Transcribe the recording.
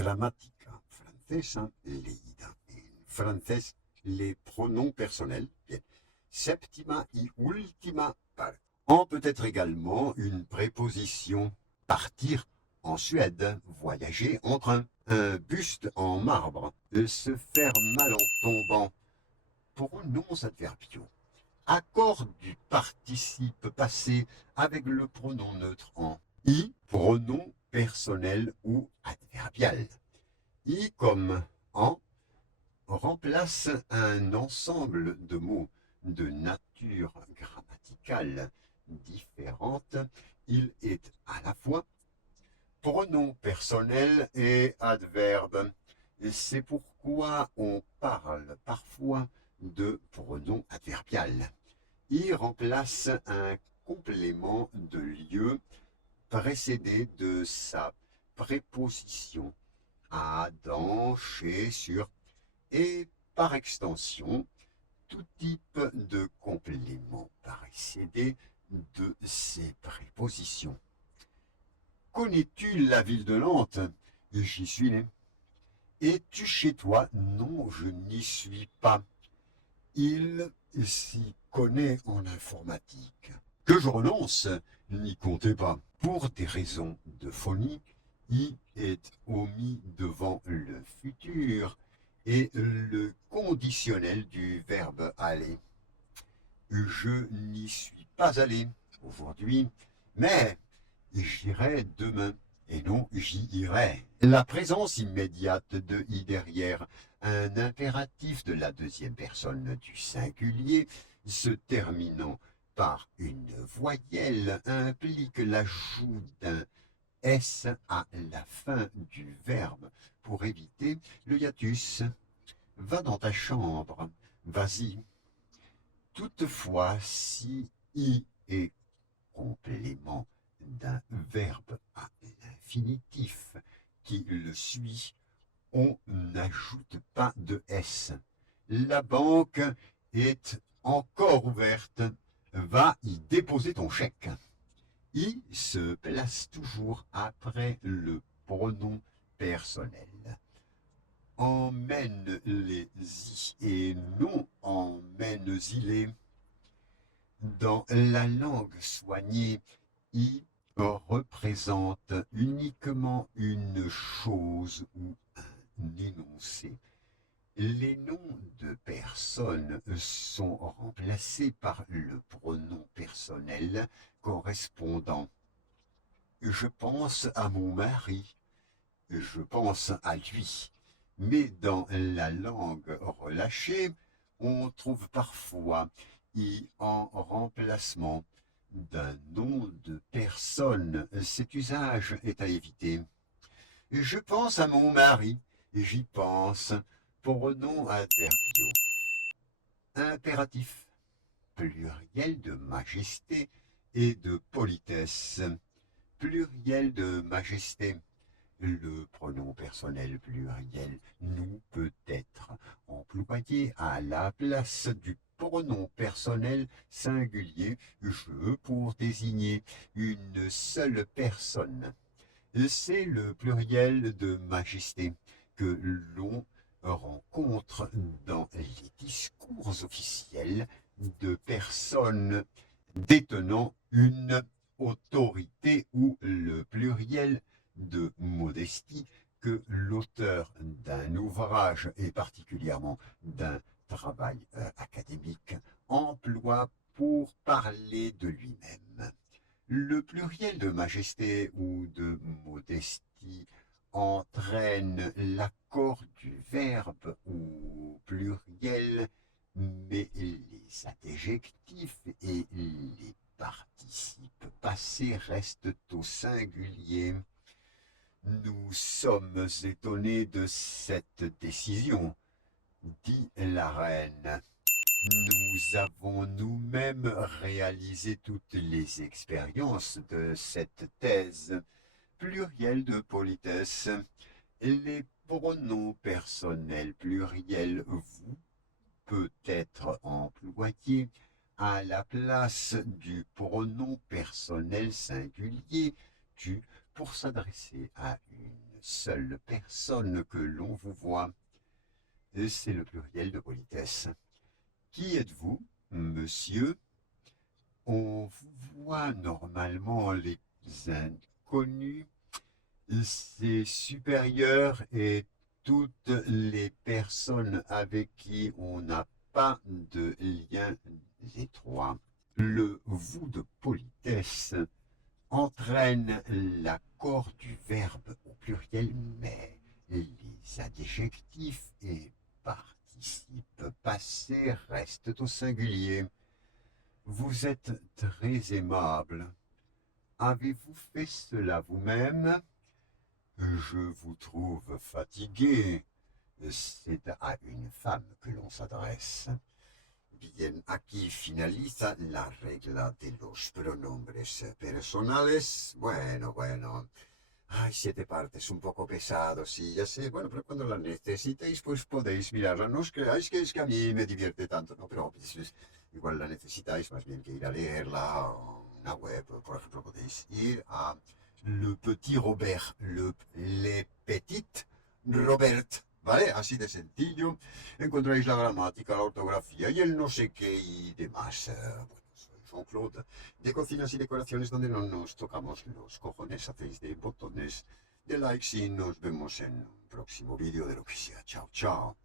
Gramática francesa leída en francés, les pronoms personnels, bien, septima y última parte. On peut être également une préposition partir en Suède, voyager en train, un buste en marbre, se faire mal en tombant, pronoms adverbiaux. Accord du participe passé avec le pronom neutre en i, pronom personnel ou adverbial. I comme en remplace un ensemble de mots de nature grammaticale différente. Il est à la fois pronom personnel et adverbe. Et c'est pourquoi on parle parfois de pronom adverbial. Il remplace un complément de lieu précédé de sa préposition à, dans, chez, sur, et par extension, tout type de complément précédé de ces prépositions. Connais-tu la ville de Nantes? J'y suis né. Es-tu chez toi? Non, je n'y suis pas. Il s'y connaît en informatique. Que je renonce, n'y comptez pas. Pour des raisons de phonie, i est omis devant le futur et le conditionnel du verbe aller. Je n'y suis pas allé aujourd'hui, mais j'irai demain. Et non, j'y irai. La présence immédiate de i derrière un impératif de la deuxième personne du singulier se terminant par une voyelle implique l'ajout d'un s à la fin du verbe pour éviter le hiatus. Va dans ta chambre, vas-y. Toutefois, si i est complément d'un verbe à l'infinitif qui le suit, on n'ajoute pas de S. La banque est encore ouverte. Va y déposer ton chèque. I se place toujours après le pronom personnel. Emmène les y et non emmène-y-les. Dans la langue soignée, i représente uniquement une chose ou un énoncé. Les noms de personnes sont remplacés par le pronom personnel correspondant. Je pense à mon mari, je pense à lui. Mais dans la langue relâchée, on trouve parfois i en remplacement d'un nom de personne. Cet usage est à éviter. Je pense à mon mari, j'y pense, pronom adverbiaux. Impératif, pluriel de majesté et de politesse. Pluriel de majesté. Le pronom personnel pluriel nous peut être employé à la place du pronom personnel singulier je pour désigner une seule personne. C'est le pluriel de majesté que l'on rencontre dans les discours officiels de personnes détenant une autorité ou le pluriel de modestie que l'auteur d'un ouvrage et particulièrement d'un travail académique emploie pour parler de lui-même. Le pluriel de majesté ou de modestie entraîne l'accord du verbe au pluriel, mais les adjectifs et les participes passés restent au singulier. Nous sommes étonnés de cette décision, dit la reine. Nous avons nous-mêmes réalisé toutes les expériences de cette thèse. Pluriel de politesse. Les pronoms personnels pluriels vous peut être employé à la place du pronom personnel singulier tu pour s'adresser à une seule personne que l'on vous voit. C'est le pluriel de politesse. Qui êtes-vous, monsieur? On vous voit normalement les inconnus, ses supérieurs et toutes les personnes avec qui on n'a pas de lien étroit. Le vous de politesse entraîne l'accord du verbe au pluriel mais les adjectifs et participes passés restent au singulier. Vous êtes très aimable. Avez-vous fait cela vous-même? Je vous trouve fatigué. C'est à une femme que l'on s'adresse. Bien, aquí finaliza la regla de los pronombres personales. Bueno. Ay, 7 partes, un poco pesado, sí, ya sé. Bueno, pero cuando la necesitéis, pues podéis mirarla. No os creáis que es que a mí me divierte tanto, ¿no? Pero igual la necesitáis más bien que ir a leerla o una web. Por ejemplo, podéis ir a Le Petit Robert, Le Petit Robert. ¿Vale? Así de sencillo. Encontraréis la gramática, la ortografía y el no sé qué y demás. Bueno, soy Jean-Claude, de Cocinas y Decoraciones, donde no nos tocamos los cojones. Hacéis de botones, de likes y nos vemos en un próximo vídeo de lo que sea. Chao, chao.